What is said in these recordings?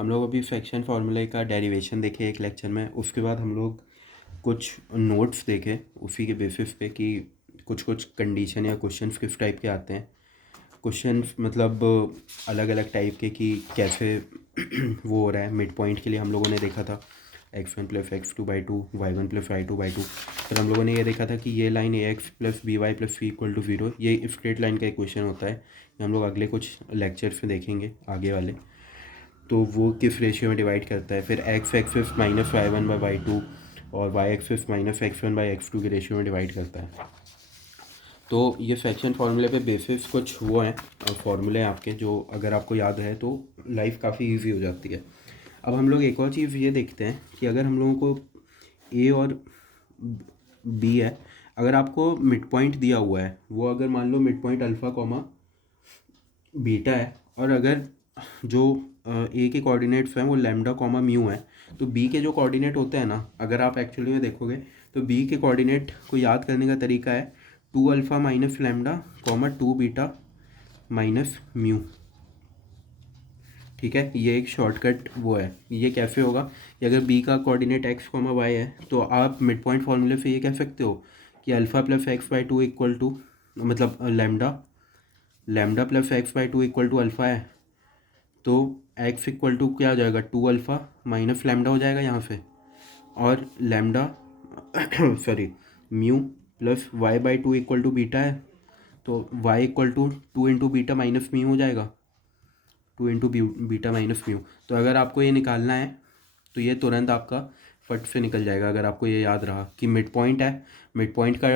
हम लोग अभी फ्रैक्शन फार्मूले का डेरिवेशन देखे एक लेक्चर में, उसके बाद हम लोग कुछ नोट्स देखे उसी के बेसिस पे कि कुछ कुछ कंडीशन या क्वेश्चन किस टाइप के आते हैं। क्वेश्चन मतलब अलग अलग टाइप के कि कैसे वो हो रहा है। मिड पॉइंट के लिए हम लोगों ने देखा था x1 + x2/2 y1 + y2/2। फिर हम लोगों ने ये देखा था कि ये लाइन ax + by + c = 0, ये स्ट्रेट लाइन का इक्वेशन होता है। ये हम लोग अगले कुछ लेक्चर्स में देखेंगे आगे वाले। तो वो किस रेशियो में डिवाइड करता है। फिर x एक्सिस -y1/y2 और y एक्सिस -x1/x2 के रेशियो में डिवाइड करता है। तो ये फ्रैक्शन फार्मूले पे बेसिस कुछ वो हैं फार्मूले आपके, जो अगर आपको याद है तो लाइफ काफ़ी इजी हो जाती है। अब हम लोग एक और चीज़ ये देखते हैं कि अगर हम लोगों को ए और बी है, अगर आपको मिड पॉइंट दिया हुआ है, वो अगर मान लो mid point alpha comma beta है, और अगर जो ए के कोऑर्डिनेट्स हैं वो लैम्डा कॉमा म्यू है, तो बी के जो कोऑर्डिनेट होते हैं ना, अगर आप एक्चुअली में देखोगे तो बी के कोऑर्डिनेट को याद करने का तरीका है 2α - लैम्डा, 2 बीटा माइनस म्यू। ठीक है, ये एक शॉर्टकट वो है। ये कैसे होगा कि अगर बी का कोऑर्डिनेट x, y है, तो आप मिड पॉइंट फार्मूले से ये कह सकते हो कि अल्फ़ा + x/2 इक्वल टू, मतलब lambda + x/2 equal to alpha है, तो x इक्वल टू क्या हो जाएगा 2α - लैम्डा हो जाएगा यहाँ से, और lambda sorry mu + y/2 equal to beta है, तो y equal to 2 into beta minus mu हो जाएगा, 2 इंटू बीटा माइनस म्यू। तो अगर आपको ये निकालना है तो ये तुरंत आपका फट से निकल जाएगा। अगर आपको ये याद रहा कि मिड पॉइंट है, मिड पॉइंट का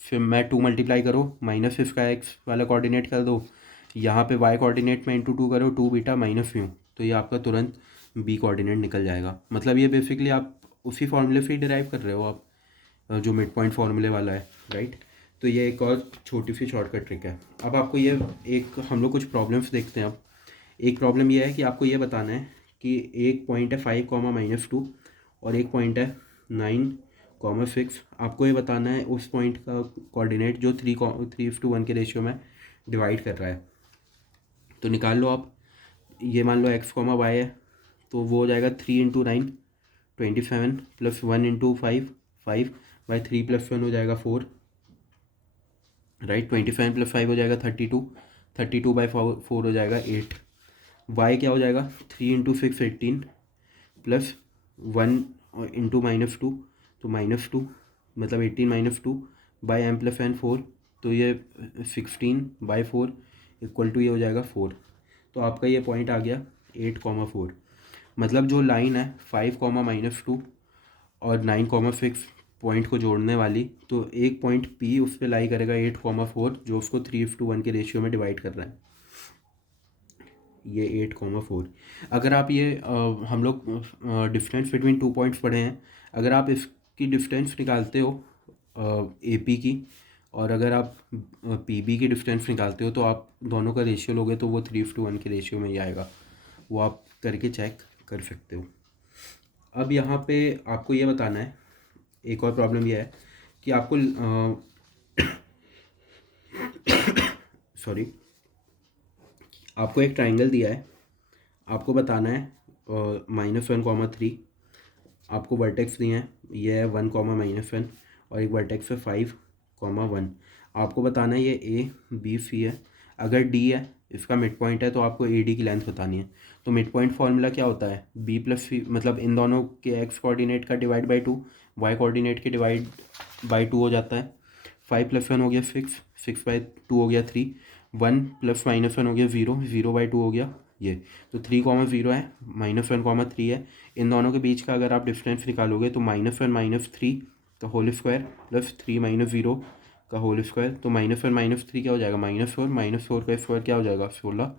फिर मैं 2 मल्टीप्लाई करो माइनस इसका x वाला कोऑर्डिनेट कर दो, यहाँ पे y कोऑर्डिनेट में इंटू 2 करो 2 बीटा माइनस म्यू, तो ये आपका तुरंत b कोऑर्डिनेट निकल जाएगा। मतलब ये बेसिकली आप उसी फॉर्मूले से ही डिराइव कर रहे हो आप, जो मिड पॉइंट फार्मूले वाला है, राइट। तो ये एक और छोटी सी शॉर्टकट ट्रिक है। अब आपको ये एक हम लोग कुछ प्रॉब्लम्स देखते हैं। अब एक प्रॉब्लम ये है कि आपको ये बताना है कि एक पॉइंट है 5, -2 और एक पॉइंट है 9, 6। आपको ये बताना है उस पॉइंट का कोऑर्डिनेट जो 3:1 के रेशियो में डिवाइड कर रहा है। तो निकाल लो आप। ये मान लो x, y है, तो वो हो जाएगा 3 × 9 27 + 1 × 5 5 बाई 3 + 1 हो जाएगा 4, राइट। 27 + 5 हो जाएगा 32, 32/4 हो जाएगा 8। y क्या हो जाएगा 3 × 6 18 + 1 × -2, तो -2, मतलब 18 - 2 बाई m + n 4, तो ये 16/4 इक्वल टू ये हो जाएगा 4। तो आपका ये पॉइंट आ गया 8, 4। मतलब जो लाइन है 5, -2 और 9, 6 पॉइंट को जोड़ने वाली, तो एक पॉइंट P उस पर लाई करेगा 8, 4, जो उसको 3:1 के रेशियो में डिवाइड कर रहा है, ये 8, 4। अगर आप ये हम लोग डिफरेंस बिटवीन 2 पॉइंट्स पढ़े हैं, अगर आप इसकी डिफरेंस निकालते हो AP की, और अगर आप PB की डिफरेंस निकालते हो, तो आप दोनों का रेशियो लोगे तो वो 3:1 के रेशियो में ही आएगा। वो आप करके चेक कर सकते हो। अब यहाँ पे आपको ये बताना है, एक और प्रॉब्लम ये है कि आपको सॉरी आपको एक ट्राइंगल दिया है, आपको बताना है -1, 3। आपको वर्टेक्स दिए हैं, ये है 1, -1, और एक वर्टेक्स है 5, 1। आपको बताना है ये A, B, C है। अगर D है, इसका मिड पॉइंट है, तो आपको AD की लेंथ बतानी है। तो मिड पॉइंट फार्मूला क्या होता है B + C, मतलब इन दोनों के x कोऑर्डिनेट का डिवाइड बाई 2, y कोऑर्डिनेट के डिवाइड बाई 2 हो जाता है। 5 + 1 हो गया 6, 6/2 हो गया 3, 1 + -1 हो गया 0, 0/2 हो गया ये। तो 3, 0 है, -1, 3 है। इन दोनों के बीच का अगर आप डिफरेंस निकालोगे तो -1 - 3 का होल स्क्वायर + 3 - 0 का होल स्क्वायर। तो -1 - 3 क्या हो जाएगा -4, -4 का स्क्वायर क्या हो जाएगा 16,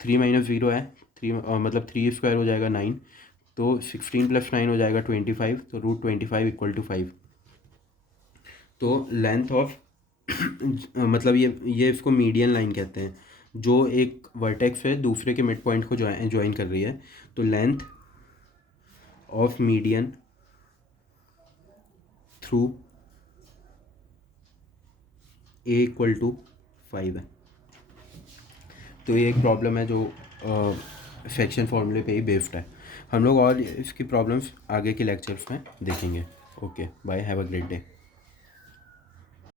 3 - 0 है 3, मतलब 3 स्क्वायर हो जाएगा 9, तो 16 + 9 हो जाएगा 25, तो √25 = 5। तो लेंथ ऑफ मतलब ये इसको मीडियन लाइन कहते हैं, जो एक वर्टेक्स है दूसरे के मिड पॉइंट को ज्वाइन कर रही है। तो length of median through A = 5 है। तो ये एक प्रॉब्लम है जो फ्रैक्शन फार्मूले पे ही बेस्ड है। हम लोग और इसकी प्रॉब्लम्स आगे के लेक्चर्स में देखेंगे। Okay bye, have a great day.